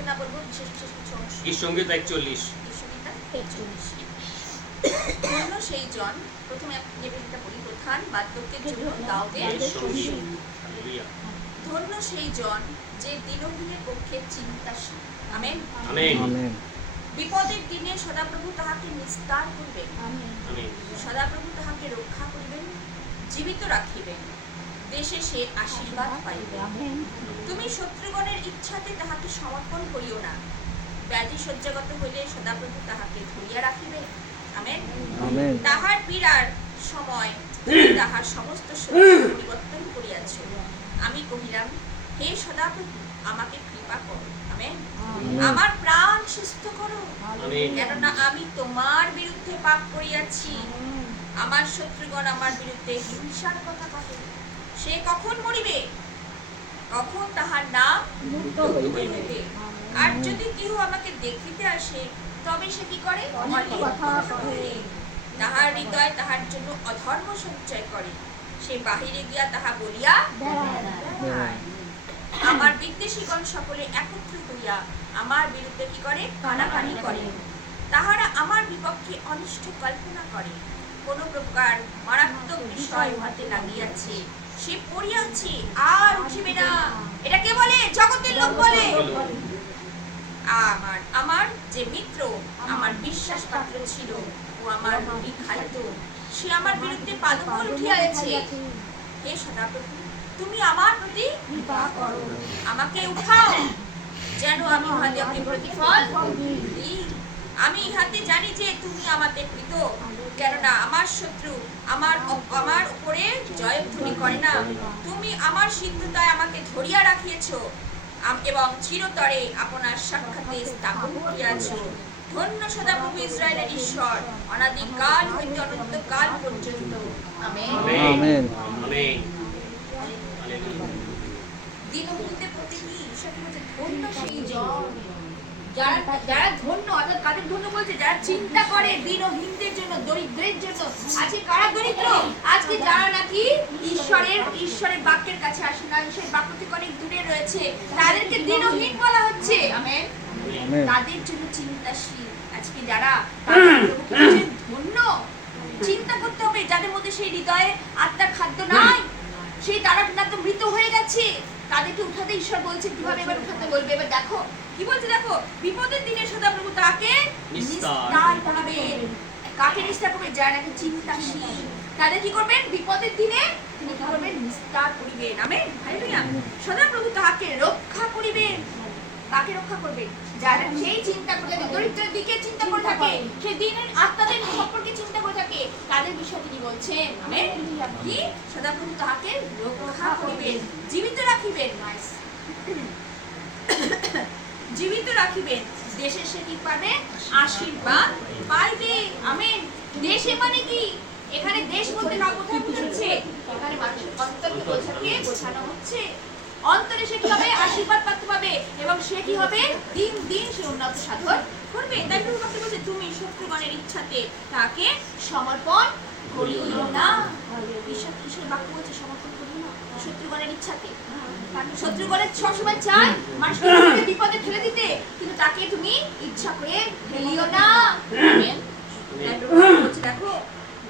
সঙ্গে না বলবো বিশেষ বিশেষ কিছু অংশ। গীতসংগীত 41। ধন্য সেই জন, প্রথমে নিবেদিতা পড়ি, প্রধান বাদ্যকের জন্য দাউদের শস্য। ধন্য সেই জন যে দীনহীনের পক্ষে চিন্তাশীল। Amen amen. বিপদের দিনে সদাপ্রভু তাহাকে নিস্তার করিবেন, আমেন। সদাপ্রভু তাহাকে রক্ষা করিবেন, জীবিত রাখিবেন, দেশে সে আশীর্বাদ পাইবে। তুমি শত্রুগণের ইচ্ছাতে তাহাকে সমর্পণ করিও না, ব্যাধি শয্যাগত হইলে সদাপ্রভু তাহাকে ধরিয়া রাখিবে। আমেন। তাহার পীড়ার সময় তুমি তাহার সমস্ত শরীর পরিবর্তন করিয়াছ। আমি কহিলাম, হে সদাপ্রভু, আমাকে কৃপা করো। আমেন। আমার প্রাণ সুস্থ করো, কেননা আমি তোমার বিরুদ্ধে পাপ করিয়াছি। আমার শত্রুগণ আমার বিরুদ্ধে হিংসার কথা কহে। সে কখন মরিবে? কখন তাহার নাম হইবে? আর যদি কেহ আমাকে দেখিতে আসে, তবে সে কি করে? তাহার হৃদয় তাহার জন্য অধর্ম সঞ্চয় করে, সে বাহিরে গিয়া তাহা বলিয়া বেড়ায়। আমার বিদ্বেষীগণ সকলে একত্রিত হইয়া আমার বিরুদ্ধে কি করে? কানাকানি করে। তাহারা আমার বিপক্ষে অনিষ্ট কল্পনা করে, কোন প্রকার মারাত্মক বিষয় উহাতে লাগিয়াছে, সে পড়িয়াছে আর উঠিবে না। এটা কে বলে? জগতের লোক বলে। আমার যে মিত্র, আমার বিশ্বাস পাত্র ছিল, ও আমার মুড়ি খাইত, সে আমার বিরুদ্ধে পাদুকল উঠিয়াছে। হে সদাপ্রভু, তুমি আমার প্রতি কৃপা করো, আমাকে উঠাও, যেন আমি উহাদেরকে প্রতিফল দিই। আমি ইহাতে জানি যে তুমি আমাতে কৃত, কেননা আমার শত্রু আমার উপরে জয়ধ্বনি করে না। তুমি আমার সিদ্ধতায় আমাকে ধরিয়া রাখিয়েছ এবং চিরতরে আপনার সাক্ষাতে স্থাপন করিয়াছ। ধন্য সদাপ্রভু ইসরায়েলের ঈশ্বর, অনাদিকাল হইতে অনন্তকাল পর্যন্ত। আমেন। আমেন। দীনহীনদের প্রতি কি ঈশ্বর বলছে? ধন্য সেই জন, যারা ধন্য, অর্থাৎ কাদের ধন্য বলছে? যারা চিন্তা করে দীনহীনদের জন্য, দরিদ্রের জন্য। আজকে কারা দরিদ্র? আজকে যারা নাকি ঈশ্বরের বাক্যের কাছে আসে না, ঈশ্বরের বাক্য থেকে অনেক দূরে রয়েছে, তাদেরকে দীনহীন বলা হচ্ছে। আমেন। তাদের জন্য চিন্তাশীল। আজকে যারা ধন্য, চিন্তা করতে হবে যাদের মধ্যে সেই হৃদয়ে আত্মার খাদ্য নাই, সেই তারা তো মৃত হয়ে গেছে, তাদেরকে উঠাতে ঈশ্বর বলছে। কিভাবে এবার উঠাতে বলবে? এবার দেখো কি বলছে, দেখো, বিপদের দিনে সদাপ্রভু তাকে নিস্তার করবেন। কাকে নিস্তার করবেন? যারা নাকি চিন্তাশীল, তাদের কি করবেন? বিপদের দিনে তিনি কি করবেন? নিস্তার করিবেন। আমেন। হালেলুয়া। সদাপ্রভু তাহাকে রক্ষা করিবেন। কাকে রক্ষা করবে? যারা সেই চিন্তা করে, দরিদ্রের দিকে চিন্তা করে থাকে, সেই দিনের আত্মাদের সম্পর্কে চিন্তা করে থাকে, তাদের বিষয়ে তিনি বলছেন। আমেন। কি? সদাপ্রভু তাহাকে রক্ষা করিবেন, জীবিত রাখিবেন। জীবিত রাখিবেন, দেশে সে কি পাবে? আশীর্বাদ পাইবে। আমেন। দেশে মানে কি? এখানে দেশ বলতে কোথায় বোঝাচ্ছে? এখানে মানুষের অন্তরকে বোঝানো হচ্ছে। অন্তরে সে কি হবে? আশীর্বাদ পাতে পাবে, এবং সে কি হবে? দিন দিন সে উন্নত সাধন করবে। তাই প্রভু ভক্তি বলছে, তুমি শত্রুগণের ইচ্ছাতে তাকে সমর্পণ করিও না। ঈশ্বর বাক্য বলছে, সমর্পণ করিও না শত্রুগণের ইচ্ছাতে। শত্রুগণের সবসময় চায় মানুষকে বিপদে ফেলে দিতে, কিন্তু তাকে তুমি ইচ্ছা করে ফেলিও না। দেখো,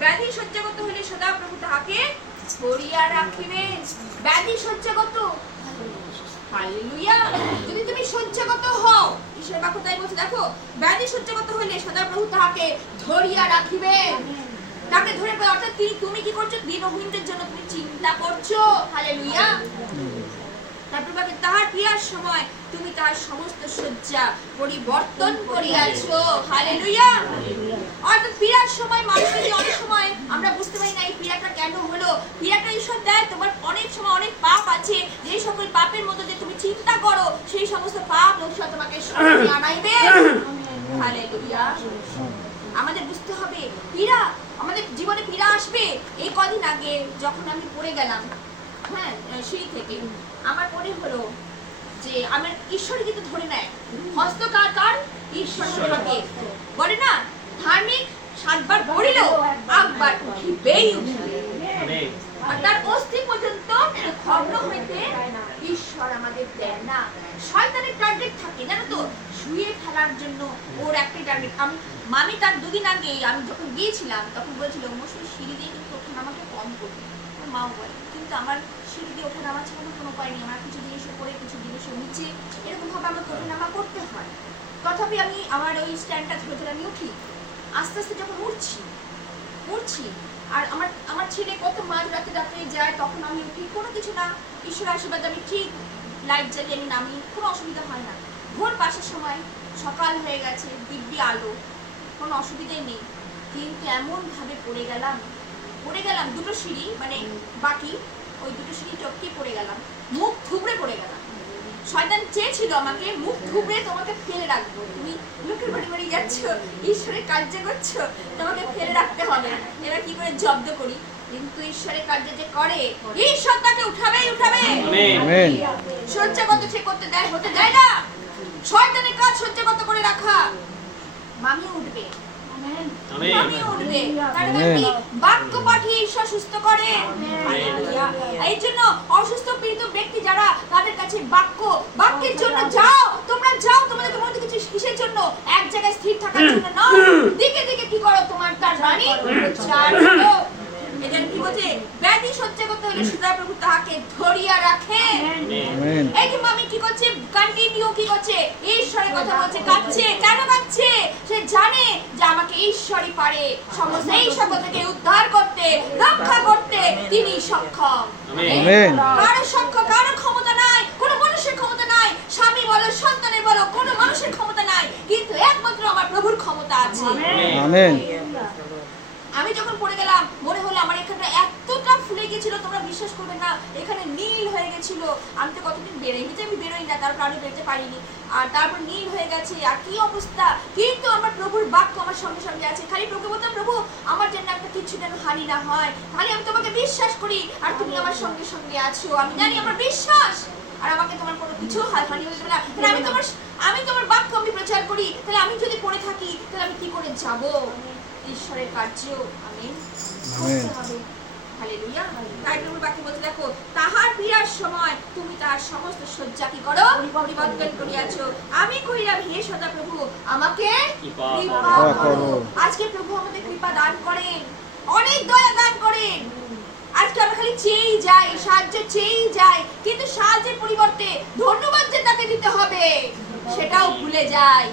ব্যাধি সহ্যগত হইলে সদাপ্রভু তাহাকে ধরিয়া রাখিবেন। ব্যাধি সহ্যগত, হালেলুয়া। যদি তুমি সহ্যগত হও, ঈশ্বরের বাক্য তাই বলছে, দেখো, ব্যাধি সহ্যগত হইলে সদাপ্রভু তাহাকে ধরিয়া রাখিবেন। তাকে ধরে, অর্থাৎ তুমি কি করছো? দীনহীনদের জন্য তুমি চিন্তা করছো। হালেলুয়া। তারপর তাহার পীড়ার সময় তুমি তাহার সমস্ত শয্যা পরিবর্তন করিয়াছো। হালেলুয়া। অর্থাৎ পীড়ার সময় মানুষ যদি অনেক সময় আমরা বুঝতে পারি না এই পীড়াটা কেন হলো, পীড়াটা ঈশ্বর দেয়। তোমার অনেক সময় অনেক পাপ আছে, যে সকল পাপের মধ্যে যে তুমি চিন্তা করো, সেই সমস্ত পাপ ঈশ্বর তোমাকে সরিয়ে আনাইবে। হালেলুয়া। আমাদের বুঝতে হবে পীড়া, আমাদের জীবনে পীড়া আসবে। এই কদিন আগে যখন আমি পড়ে গেলাম, হ্যাঁ, সিঁড়ি থেকে, আমার মনে হলো যে আমার ঈশ্বর কিন্তু ধরে নেয়। হস্ত কার? ঈশ্বর থাকে। বলে না, ধার্মিক 7 বার পড়িল, 8 বার উঠিবেই উঠিবে। আর তার অস্থি পর্যন্ত খগ্ন হইতে ঈশ্বর ঈশ্বর আমাদের দেন না। শয়তানের টার্গেট থাকে জানো তো, শুয়ে ফেলার জন্য ওর একটাই টার্গেট। মামি তার দুদিন আগে আমি যখন গিয়েছিলাম তখন বলছিল মৌসুমী সিঁড়ি দিয়ে কিন্তু ওঠা নামাকে কম করবে, ওর মাও বলে, কিন্তু আমার সিঁড়ি দিয়ে ওঠা নামা ছাড়া কোনো উপায় নেই। আমার কিছু জিনিস উপরে কিছু জিনিস নিচে, এরকমভাবে আমাকে ওঠা নামা করতে হয়। তথাপি আমি আমার ওই স্ট্যান্ডটা ধরে ধরে আমি উঠি। আস্তে আস্তে যখন উঠছি আর আমার ছেলে কত মাঝ রাতে যায়, তখন আমি উঠি, কোনো কিছু না, ঈশ্বরের আশীর্বাদ আমি ঠিক লাইট জ্বালিয়ে আমি নামি, কোনো অসুবিধা হয় না। ভোর 5টার সময় সকাল হয়ে গেছে, দিব্যি আলো, কোনো অসুবিধাই নেই। কিন্তু এমনভাবে পড়ে গেলাম দুটো সিঁড়ি মানে বাকি, ওই দুটো সিঁড়ি টপকে পড়ে গেলাম, মুখ থুবড়ে পড়ে গেলাম। শয়তান চেয়েছিল আমাকে মুখ থুবড়ে তোমাকে ফেলে রাখবো, তুমি লোকের বাড়ি বাড়ি যাচ্ছ, ঈশ্বরের কার্য করছো, তোমাকে ফেলে রাখতে হবে। এবার কি করে জব্দ করি, কিন্তু ঈশ্বরের কার্য যে করে ঈশ্বর তাকে উঠাবেই উঠাবে। আমেন। সহ্য কত সে করতে দেয়, হতে দেয় না। শয়তানের কাজ সহ্য কত করে রাখা। মামি উঠবে, মামি উঠবে, কারণ কি বাক্য পাঠিয়ে ঈশ্বর সুস্থ করে। হালেলুয়া। এই জন্য অসুস্থ পীড়িত ব্যক্তি যারা, তাদের কাছে বাক্যের জন্য যাও, তোমরা যাও, তোমাদের মধ্যে কিছু কিসের জন্য, এক জায়গায় স্থির থাকার জন্য নয়, দিকে দিকে কি করো, তোমার তার বাণী প্রচার করো। এজন্য কি বলছে, ব্যাধি সহ্য করতে হলে সদাপ্রভু তাহাকে ধরিয়া রাখে। আমেন। এই যে মামি কি করছে, কন্টিনিউ কি করছে, ঈশ্বরের কথা বলছে, কাঁদছে। কেন কাঁদছে? সে জানে যে আমাকে ঈশ্বরই পারে সমস্ত এই সকল থেকে উদ্ধার করতে, রক্ষা করতে তিনি সক্ষম। আমেন। কারো ক্ষমতা নাই, কোনো মানুষের ক্ষমতা নাই, স্বামী বলো, সন্তানের বলো, কোনো মানুষের ক্ষমতা নাই, কিন্তু একমাত্র আমার প্রভুর ক্ষমতা আছে। আমেন। আমি যখন পড়ে গেলাম মনে হলো আমার এখানটা এতটা ফুলে গেছিল, তোমরা বিশ্বাস করবে না, এখানে নীল হয়ে গেছিল। আমি তো কতদিন বেরোইনি, আমি বেরোই না, তারপর আমি বেরোতে পারিনি, আর তারপর নীল হয়ে গেছে, আর কি অবস্থা। কিন্তু আমার প্রভুর বাক্য আমার সঙ্গে সঙ্গে আছে। খালি প্রভু বলতাম, প্রভু আমার জন্য একটা কিছু যেন হানি না হয়, খালি আমি তোমাকে বিশ্বাস করি আর তুমি আমার সঙ্গে সঙ্গে আছো, আমি জানি আমার বিশ্বাস, আর আমাকে তোমার কোনো কিছু হানি হতে দেবে না। তাহলে আমি তোমার বাক্য আমি প্রচার করি, তাহলে আমি যদি পড়ে থাকি তাহলে আমি কি করে যাব? ঈশ্বরের কার্য আমেন করতে হবে। হালেলুয়া। তাই প্রভুর বাক্য বলতে দেখো, তাহার পীড়ার সময় তুমি তাহার সমস্ত শয্যা কি করো, পরিবর্তন করিয়াছো। আমি কইলাম, হে সদা প্রভু আমাকে কৃপা করো। আজকে প্রভু আমাদের কৃপা দান করেন, অনেক দয়া দান করেন। আজকে আমরা খালি চেয়েই যাই, সাহায্য চেয়েই যাই, কিন্তু সাহায্যের পরিবর্তে ধন্যবাদ যে তাকে দিতে হবে সেটাও ভুলে যাই।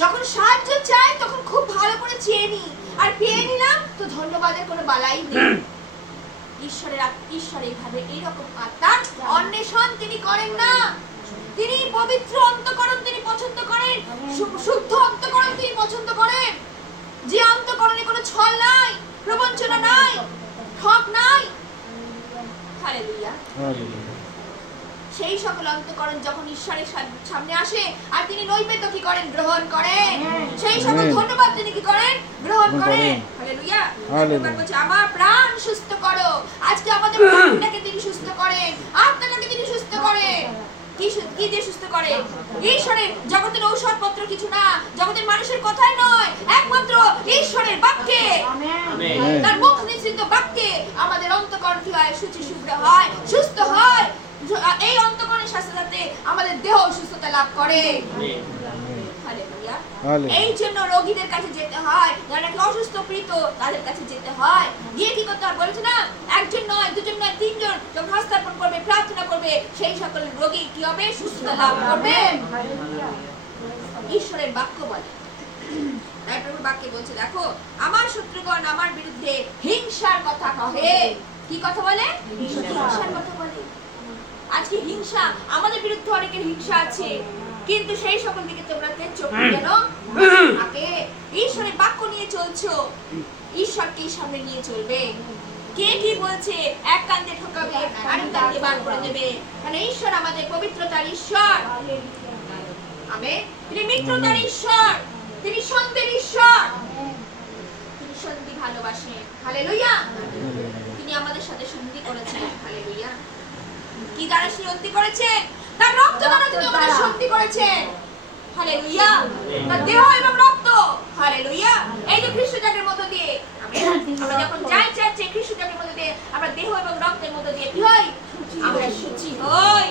যখন সাহায্য চাই তখন খুব ভালো করে চেয়ে নি, আর পেয়ে নিলাম তো ধন্যবাদের কোনো বালাই নেই। ঈশ্বর এইভাবে এইরকম আত্মার অন্বেষণ তিনি করেন না। তিনি পবিত্র অন্তঃকরণ তিনি পছন্দ করেন, শুদ্ধ অন্তঃকরণ তিনি পছন্দ করেন, যে অন্তঃকরণে কোনো ছল নাই, প্রবঞ্চনা নাই, ঠক নাই। হালেলুয়া। সেই সকল অন্তঃকরণ যখন ঈশ্বরের সামনে আসে আর তিনি নৈবেদ্য কি করেন, গ্রহণ করেন, সেই সকল ধন্যবাদ তিনি কি করেন, গ্রহণ করেন। হালেলুয়া। ধন্যবাদ বলছে, আমার প্রাণ সুস্থ করো। আজকে আমাদের প্রাণটাকে তিনি সুস্থ করেন, আত্মাটাকে তিনি সুস্থ করেন। কি দিয়ে সুস্থ করেন? ঈশ্বরের, জগতের ঔষধপত্র কিছু না, জগতের মানুষের কথাই নয়, একমাত্র ঈশ্বরের বাক্যে, তার মুখ নিঃসৃত বাক্যে আমাদের অন্তঃকরণ কি হয়, শুচি শুভ্র হয়, সুস্থ হয়। এই অন্তঃকরণের সাথে সাথে আমাদের দেহ সুস্থতা লাভ করে। এই জন্য রোগীদের কাছে যেতে হয়, যারা নাকি অসুস্থ পীড়িত তাদের কাছে যেতে হয়, গিয়ে কি করতে হয় বলেছে না, একজন নয়, দুজন নয়, তিনজন যখন হস্তার্পণ করবে, প্রার্থনা করবে, সেই সকল রোগী কি হবে, সুস্থতা লাভ করবে। ঈশ্বরের বাক্য বলে, তাই প্রভুর বাক্যে বলছে দেখো, আমার শত্রুগণ আমার বিরুদ্ধে হিংসার কথা কহে। কি কথা বলে? হিংসার কথা বলে। আজকে হিংসা, আমাদের বিরুদ্ধে অনেকের হিংসা আছে, কিন্তু সেই সকল দিকে তোমরা চোখ কেন থাকে? ঈশ্বরের বাক্য নিয়ে চলছো, ঈশ্বরকে সামনে নিয়ে চলবে। কে কি বলছে, এক কান্দে ঠকাবে, আরেক কান্দে বার করে দেবে। কারণ ঈশ্বর আমাদের পবিত্রতার ঈশ্বর। আমেন। তিনি মিত্রতার ঈশ্বর, তিনি শান্তির ঈশ্বর, তিনি শান্তি ভালোবাসেন। হালেলুয়া। তিনি আমাদের সাথে সন্ধি করেছেন। হালেলুয়া। কি দ্বারা শান্তি করেছেন? তার রক্ত দ্বারা তিনি আমাদের শান্তি করেছেন। হালেলুয়া। তার দেহ এবং রক্ত। হালেলুয়া। এই যে খ্রিস্ট জাতির মধ্য দিয়ে আমরা যখন যাই চাচ্ছি, খ্রিস্ট জাতির মধ্য দিয়ে আমরা দেহ এবং রক্তের মধ্য দিয়ে কি হয়, আমরা শুচি হই।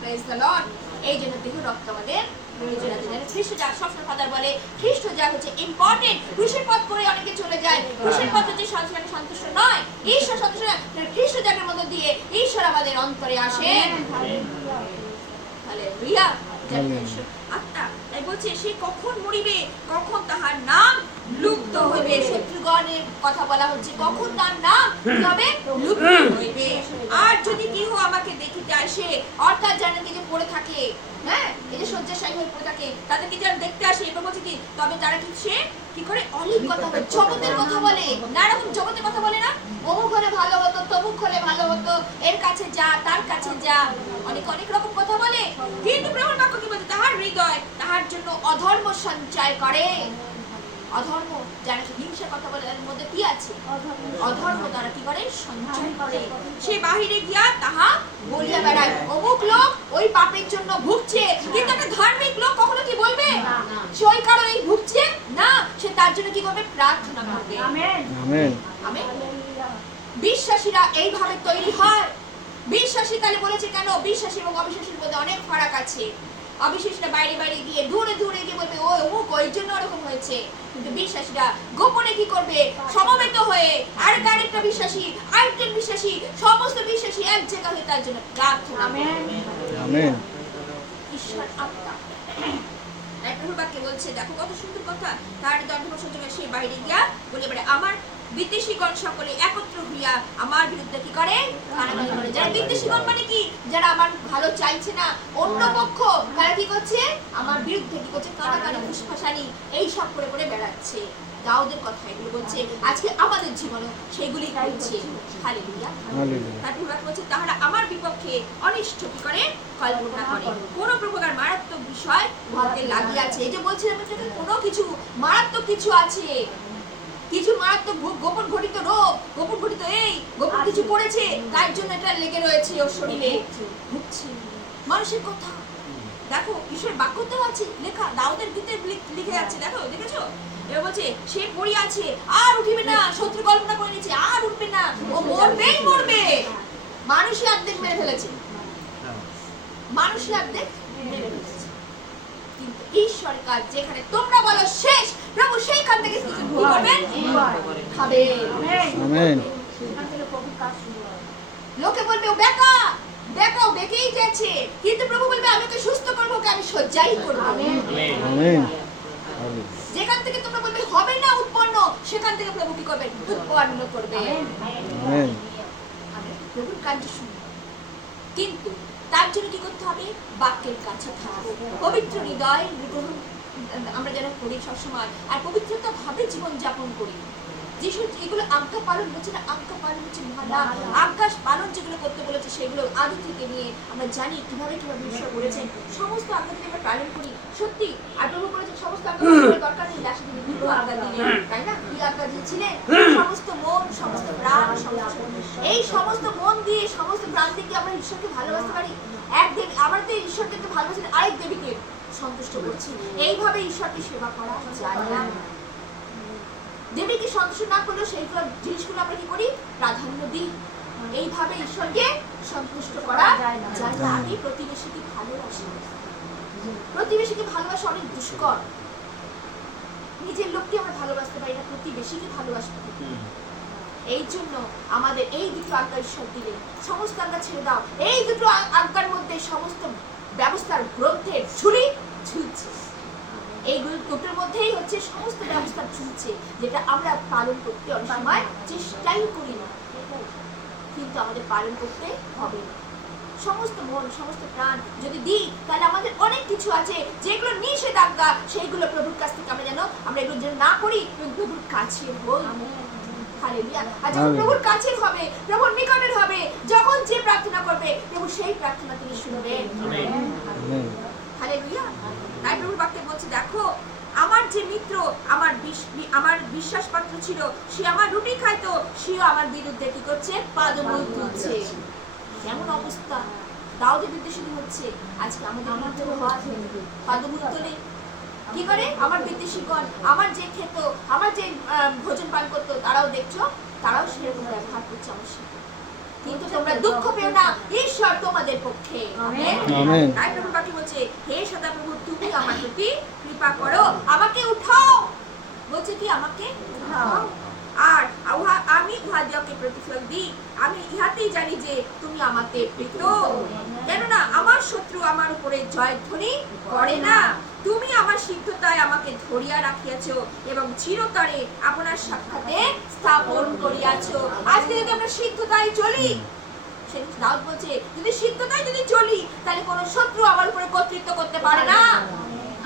Praise the lord. এই জন্য দেহ রক্ত আমাদের প্রয়োজন আছে। খ্রিস্ট জাগ সবসময় ফাদার বলে খ্রিস্ট জাগ হচ্ছে ইম্পর্টেন্ট। ক্রুশের পথ করে অনেকে চলে যায়, ক্রুশের পথ হচ্ছে সেখানে সন্তুষ্ট নয়, ঈশ্বর সন্তুষ্ট নয়। খ্রিস্ট জাগের মধ্য দিয়ে ঈশ্বর আমাদের অন্তরে আসেন। হালেলুয়া। আত্মা তাই বলছে সে কখন মরিবে, কখন তাহার নাম লুপ্ত হইবে। শত্রুগণের কথা বলা হচ্ছে, কখন তার নাম কি হবে? লুপ্ত হইবে। আর যদি কেহ আমাকে দেখিতে আসে, অর্থাৎ যারা কি যে পড়ে থাকে, হ্যাঁ, এই যে শয্যাশায়ী হয়ে পড়ে থাকে, তাদেরকে যারা দেখতে আসে, এবার বলছে কি, তবে তারা কি সে কি করে? অলিক কথা বলে, জগতের কথা বলে, না এরকম জগতের কথা বলে না, অমুক হলে ভালো হতো, তমুক হলে ভালো হতো, এর কাছে যা, তার কাছে যা, অনেক অনেক রকম কথা বলে। কিন্তু প্রভুর বাক্য কি বলছে? তাহার হৃদয় তাহার জন্য অধর্ম সঞ্চয় করে। অধর্ম, যারা হিংসার কথা বলে তাদের মধ্যে কি আছে? অধর্ম তারা কি করে? সঞ্চয় করে। সে বাহিরে গিয়া তাহা বলিয়া বেড়ায়, অমুক লোক ওই পাপের জন্য ভুগছে, কিন্তু একটা ধার্মিক লোক কখনো কি বলবে সে ওই কারণেই ভুগছে না? সে তার জন্য কি করবে? প্রার্থনা করবে। Amen, amen, amen. বিশ্বাসীরা এইভাবে তৈরি হয়। বিশ্বাসী তাহলে বলেছে কেন? বিশ্বাসী এবং অবিশ্বাসীর মধ্যে অনেক ফারাক আছে। অবিশ্বাসীরা বাইরে বাইরে গিয়ে দূরে দূরে গিয়ে বলবে ও অমুক ওই জন্য ওরকম হয়েছে, কিন্তু বিশ্বাসীরা গোপনে কি করবে? সমবেত হয়ে আরেকটা বিশ্বাসী, আরেকজন বিশ্বাসী, সমস্ত বিশ্বাসী এক জায়গা হয়ে তার জন্য প্রার্থনা করবে। আমেন। ঈশ্বর আত্মা। তাই প্রভুর বাক্যে বলছে, দেখো কত সুন্দর কথা, তার দণ্ডপ্রসন্ন সে বাইরে গিয়া বলে বেড়ে, আমার বিদ্বেষীগণ সকলে একত্র হইয়া আমার বিরুদ্ধে কি করে? কানাকানি করে। যারা বিদ্বেষীগণ মানে কি? যারা আমার ভালো চাইছে না, অন্য পক্ষ, তারা কি করছে? আমার বিরুদ্ধে কি করছে? কানাকানি, ফুসফাসানি, এই সব করে করে বেড়াচ্ছে। দাউদের কথা এগুলো বলছে, আজকে আমাদের জীবনে সেগুলি করছে। হালেলুয়া। তারপর বলছে, তাহারা আমার বিপক্ষে অনিষ্ট কি করে? কল্পনা করে, কোন প্রকার মারাত্মক বিষয় উহাদের লাগিয়াছে। এই যে বলছিলাম, কোনো কিছু মারাত্মক কিছু আছে, কিছু মারাত্মক গোপন ঘটিত রোগ, গোপন ঘটিত এই গোপন কিছু করেছে, তার জন্য এটা লেগে রয়েছে ওর শরীরে, ভুগছে। মানুষের কথা দেখো, ঈশ্বরের বাক্য তো আছে লেখা, দাউদের গীতে লিখে আছে, দেখো, দেখেছো? এবার বলছে সে পড়ে আছে, আর উঠিবে না, শত্রু কল্পনা করে নিয়েছে, আর উঠবে না, ও মরবেই মরবে। মানুষই অর্ধেক মেরে ফেলেছে, মানুষই অর্ধেক মেরে ফেলেছে, কিন্তু ঈশ্বরের কাজ যেখানে তোমরা বলো শেষ, প্রভু সেইখান থেকে কি করবেন? খাবে। আমেন। লোকে বলবে ও বেকা, বেকা, ও বেকেই যাচ্ছে, কিন্তু প্রভু বলবে আমি ওকে সুস্থ করবো, ওকে আমি শয্যাই করবো। আমেন। যেখান থেকে তোমরা বলবে হবে না উৎপন্ন, সেখান থেকে প্রভু কি করবেন? উৎপন্ন করবে। আমেন। প্রভুর কার্য শুনবো, কিন্তু তার জন্য কি করতে হবে? বাক্যের কাছে থাকবো, পবিত্র হৃদয় গ্রহণ আমরা যেন করি সবসময়, আর পবিত্রতা ভাবে জীবন যাপন করি। যিশু এগুলো আজ্ঞা পালন হচ্ছে না, আজ্ঞা পালন হচ্ছে মহালাভ। আজ্ঞা পালন যেগুলো করতে বলেছে সেগুলো আগে থেকে নিয়ে আমরা জানি কিভাবে কিভাবে ঈশ্বর বলেছেন, সমস্ত আজ্ঞা থেকে আমরা পালন করি সত্যি। আর প্রভু বলেছেন সমস্ত আজ্ঞা দরকার নেই, দাসী তিনি দুটো আজ্ঞা দিলেন, তাই না? কি আজ্ঞা দিয়েছিলেন? সমস্ত মন, সমস্ত প্রাণ, এই সমস্ত মন দিয়ে, সমস্ত প্রাণ থেকে আমরা ঈশ্বরকে ভালোবাসতে পারি। এক দেবী, আমরা তো ঈশ্বরকে ভালোবাসি, আরেক দেবীকে সন্তুষ্ট করছি। এইভাবে ঈশ্বরকে সেবা করা যায় না। দেবীকে সন্তুষ্ট না করলেও সেইগুলো জিনিসগুলো আমরা কি করি? প্রাধান্য দিই। এইভাবে ঈশ্বরকে সন্তুষ্ট করা যায় না। আমি প্রতিবেশীকে ভালোবাসি, প্রতিবেশীকে ভালোবাসা অনেক দুষ্কর। নিজের লোককে আমরা ভালোবাসতে পারি না, প্রতিবেশীকে ভালোবাসতে পারি। এই জন্য আমাদের এই দুটো আজ্ঞা ঈশ্বর দিলে, সমস্ত আজ্ঞা ছেড়ে দাও। এই দুটো আজ্ঞার মধ্যে সমস্ত ব্যবস্থার গ্রন্থের ছুরি ঝুলছে, এই দুটোর মধ্যেই হচ্ছে সমস্ত ব্যবস্থা ঝুলছে, যেটা আমরা পালন করতে অনেক সময় চেষ্টাই করি না, কিন্তু আমাদের পালন করতে হবে। সমস্ত মন, সমস্ত প্রাণ যদি দিই, তাহলে আমাদের অনেক কিছু আছে যেগুলো নিষেধাজ্ঞা, সেইগুলো প্রভুর কাছ থেকে আমরা যেন আমরা এগুলো যেন না করি, প্রভুর কাছে হই। হালেলুয়া। আর যখন প্রভুর কাছের হবে, প্রভুর নিকটের হবে, যখন যে প্রার্থনা করবে, প্রভু সেই প্রার্থনা তিনি শুনবেন। হালেলুয়া। তাই প্রভুর বাক্যে বলছে, দেখো আমার যে মিত্র, আমার বিশ্বাসপাত্র ছিল, সে আমার রুটি খাইতো, সেও আমার বিরুদ্ধে কি করছে? পাদমূল তুলছে। কেমন অবস্থা! দাউদের বিরুদ্ধে শুরু হচ্ছে, আজকে আমাদের পাদমূল তোলে। কি করে? আমার বিদ্বেষীগণ, আমার যে খেত, আমার যে ভোজন পান করতো, তারাও দেখছো, তারাও সেরকম ব্যবহার করছে আমার সাথে। কিন্তু তোমরা তোমরা দুঃখ পেও না, ঈশ্বর তোমাদের পক্ষে। আমেন। আমেন। তাই প্রভু বাক্য বলছে, হে সদাপ্রভু তুমি আমার প্রতি কৃপা করো, আমাকে উঠাও। বলছে কি আমাকে উঠাও, আর আমি উহাদিওকে প্রতিফল দিই। আমি ইহাতেই জানি যে তুমি আমাতে প্রীত, কেননা আমার শত্রু আমার উপরে জয়ধ্বনি করে না। তুমি আমার সিদ্ধতায় আমাকে ধরিয়া রাখিয়াছ এবং চিরতরে আপনার সাক্ষাতে স্থাপন করিয়াছো। আজকে যদি আমরা সিদ্ধতায় চলি, দাউদ বলছে যদি সিদ্ধতায় যদি চলি, তাহলে কোনো শত্রু আমার উপরে কর্তৃত্ব করতে পারে না।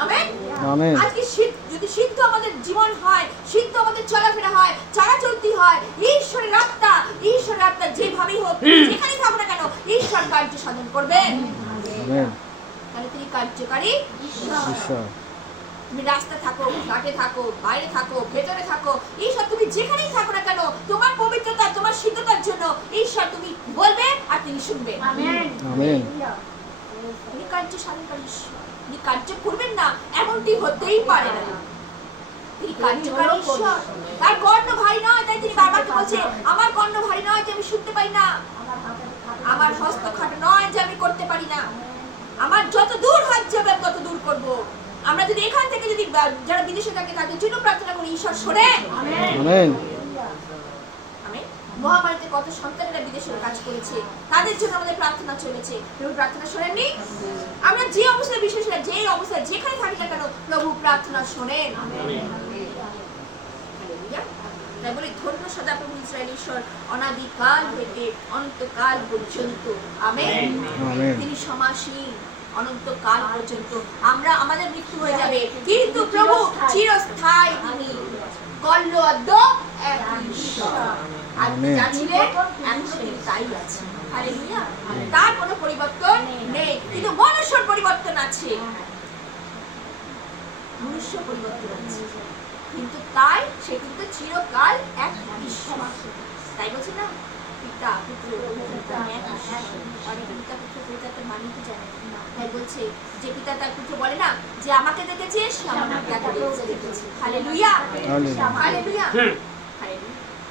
আমেন। আমেন। আজকে যদি সিদ্ধ আমাদের জীবন হয়, সিদ্ধ আমাদের চলাফেরা হয়, চলতি হয়, ঈশ্বরের আত্মা যেভাবেই হোক, যেখানেই থাকুক না কেন, ঈশ্বর কার্য সাধন করবেন। আমেন। তাহলে তিনি কার্যকারী ঈশ্বর। তুমি রাস্তা থাকো, ঘাটে থাকো, বাইরে থাকো, ভেতরে থাকো, ঈশ্বর তুমি যেখানেই থাকো না কেন, তোমার পবিত্রতা, তোমার সিদ্ধতার জন্য ঈশ্বর তুমি বলবে আর তিনি শুনবে। আমেন। তিনি কার্য সাধনকারী ঈশ্বর। তিনি কার্য করবেন না এমনটি হতেই পারে না। তিনি কার্যকারী ঈশ্বর। তার কর্ণ ভারী নয়, তাই তিনি বারবার বলছে আমার কর্ণ ভারী নয় যে আমি শুনতে পাই না, আমার হস্ত খাটো নয় যে আমি করতে পারি না, আমার যত দূর হাত যাবে আমি তত দূর করব। আমরা যদি এখান থেকে যদি যারা বিদেশে থাকে তাদের জন্য প্রার্থনা করি, ঈশ্বর শোনেন। আমেন। আমেন। মহামারীতে কত সন্তানেরা বিদেশে কাজ করেছে, তাদের জন্য আমাদের প্রার্থনা চলেছে, প্রভু প্রার্থনা শোনেননি? আমরা যে অবস্থায়, বিশেষ করে যে অবস্থায় যেখানে থাকি না কেন, প্রভু প্রার্থনা শোনেন। তাই বলি ধন্য সদাপ্রভু ইসরায়েল ঈশ্বর অনাদিকাল হইতে অনন্তকাল পর্যন্ত। আমেন। তিনি সমাসীন অনন্তকাল পর্যন্ত। আমরা আমাদের মৃত্যু হয়ে যাবে, কিন্তু প্রভু চিরস্থায়ী, তিনি কল্য অদ্য এক ঈশ্বর। আজকে যা ছিলেন এখনো তিনি তাই আছেন। হালেলুয়া। তার কোনো পরিবর্তন নেই, কিন্তু মনুষ্যর পরিবর্তন আছে, মনুষ্য পরিবর্তন আছে, কিন্তু তাই সে কিন্তু চিরকাল এক ঈশ্বর। তাই বলছে না পিতা পুত্র পবিত্র এক ঈশ্বর। অনেক পিতা পুত্র পবিত্রতার মানে কি জানে না, তাই বলছে যে পিতা তার পুত্র বলে না যে আমাকে দেখেছে সে আমার পিতাকে দেখেছে। হালেলুয়া। হালেলুয়া।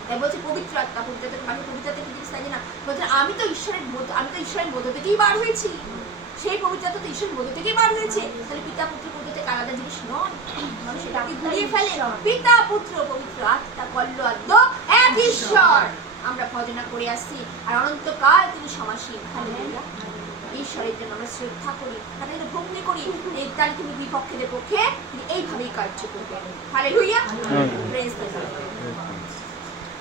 তাই বলছে পবিত্র আত্মা, পবিত্রতার মানে পবিত্রতা কি জিনিস তাই না, বলছে আমি তো ঈশ্বরের মধ্য থেকেই বার হয়েছি, সেই পবিত্রতা তো ঈশ্বরের মধ্য থেকেই বার হয়েছে। তাহলে পিতা পুত্র পবিত্র আলাদা জিনিস নয়, মানুষ এটাকে ঘুরিয়ে ফেলে। পিতা পুত্র পবিত্র আত্মা কল্য আদ্য এক ঈশ্বর আমরা ভজনা করে আসছি, আর অনন্তকাল তিনি সমাসীন। হালেলুয়া। ঈশ্বরের জন্য আমরা শ্রদ্ধা করি, তাহলে ভক্তি করি, তাহলে তিনি বিপক্ষের পক্ষে তিনি এইভাবেই কার্য করবেন। হালেলুয়া। Praise the Lord.